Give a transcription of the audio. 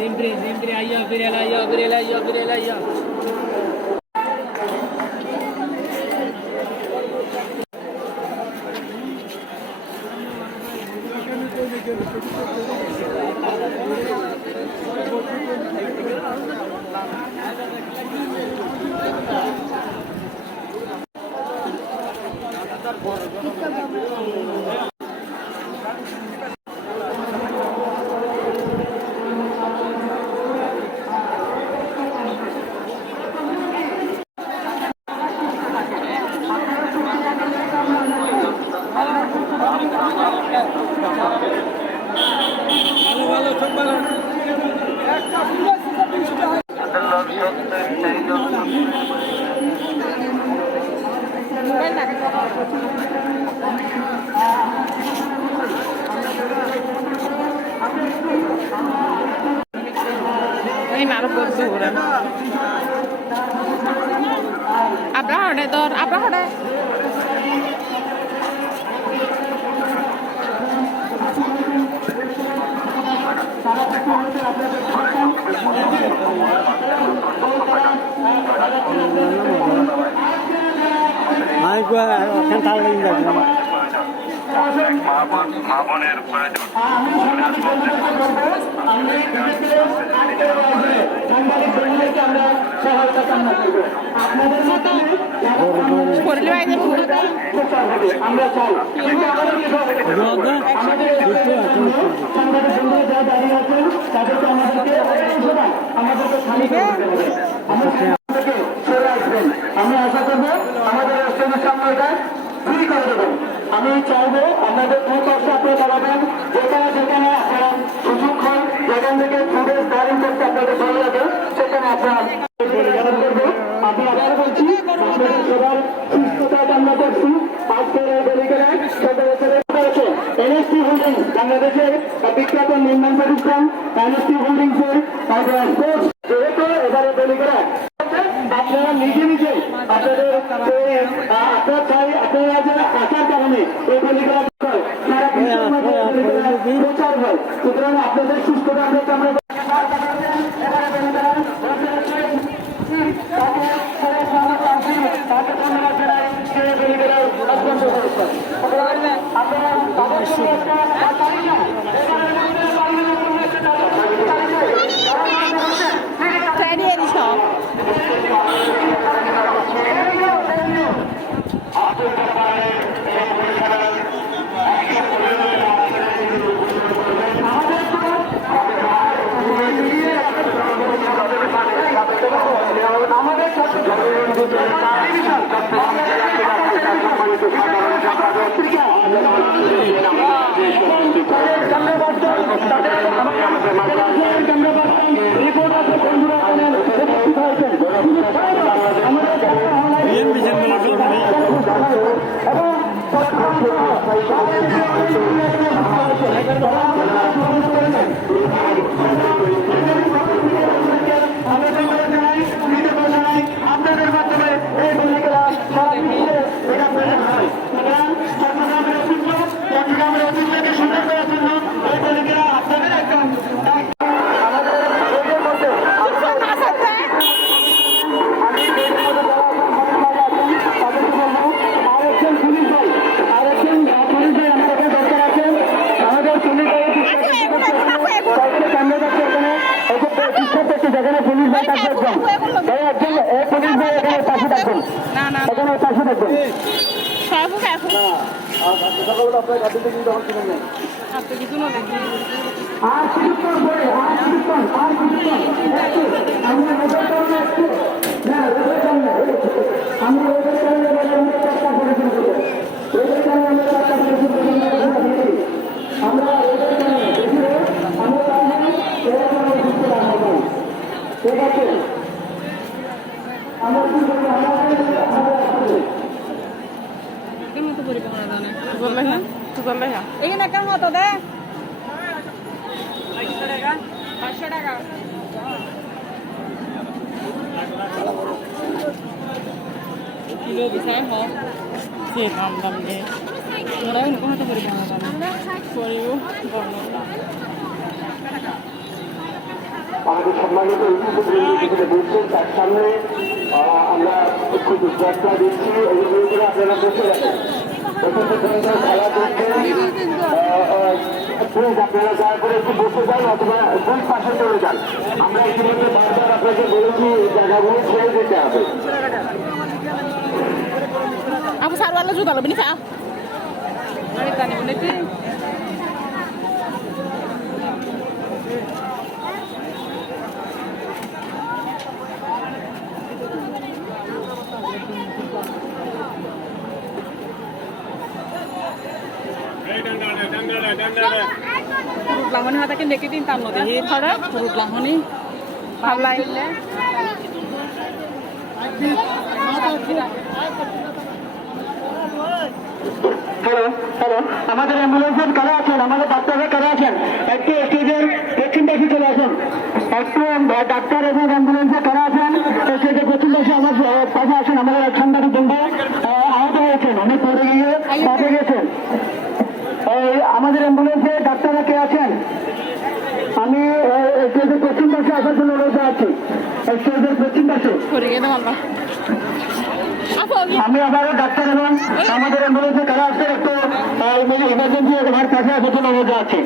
Sempre, aí, ó, vira lá, ó, vira lá, ó, vira lá, ó. Ini naruh kursuran. Apa ada dor? Apa ada? Hai gua akan tahu ini মামনের প্রয়োজন আমরা চাই আমি আশা করবো আমাদের রাষ্ট্রের সামনে ফ্রি করে দেবেন। আমি চাইবো আপনাদের দুই পাশে আপনি চালাবেন, যেখানে যেখানে আপনার সুযোগ হয়, যেখান থেকে ফুডের দাঁড়িয়ে করতে আপনাদের ভালো লাগে সেখানে আপনার করবো। আমি আবার বলছি আপনাদের সবার সুস্থতা কামনা করছি। আজকের এই গলিগেলা এনএসটি হোল্ডিং বাংলাদেশের বিখ্যাত নির্মাণ প্রতিষ্ঠান এনএসটি হোল্ডিংসের স্পোর্টস যেহেতু এবারে গলিগেলা আপনারা নিজে নিজে আপনাদের আপনার চাই আপনারা যে আসার কারণে এই গলিগেলা সারা প্রচার হয়, সুতরাং আপনাদের সুস্থতা আমরা পরিবহন জানে চলে হ্যাঁ চলে হ্যাঁ এখানে কেমন হতো দে 500 টাকা কিলো বিচাই হ সে দাম দাম দে ওরা এখানে কোন হতো পরিবহন জানে করিও বর্ণনা আমাদের সম্মানিত যেখানে বলছেন তার সামনে আমরা একটু যাত্রা দিচ্ছি এইগুলো করে আপনারা বসে রাখেন খেলা করছেন প্লিজ আপনারা দয়া করে একটু বসে যান অথবা দুই পাশে চলে যান আমরা ইতিমধ্যে বারবার আপনাকে বলেছি এই জায়গাগুলো ছেড়ে যেতে হবে aku sarwa lu juga lebih nih kak আরে জানি বলে কি Turut lahoni hatakin dekitin tan no dehi khara turut lahoni Halai. Hello hello আমাদের অ্যাম্বুলেন্সের কারা আছেন আমাদের ডাক্তাররা কারা আছেন একটু স্টেজের পশ্চিম পাশে চলে আসুন একটু ডাক্তার এবং অ্যাম্বুলেন্সে কারা আছেন স্টেজের পশ্চিম পাশে আমার পাশে আসেন আমাদের এক সাংবাদিক বন্ধু আহত হয়েছেন অনেক পরে গিয়ে পাশে গেছেন আমাদের অ্যাম্বুলেন্সে ডাক্তাররা কে আছেন আমি স্টেজের পশ্চিম পাশে আসার জন্য অনুরোধ আছি স্টেজের পশ্চিম পাশে Kurangnya teman pak. Apa lagi? আমি আবারও ডাক্তার এবং আমাদের অ্যাম্বুলেন্সে কারা আছে একটু ইমার্জেন্সি আমার পাশে আসার জন্য অনুরোধ আছে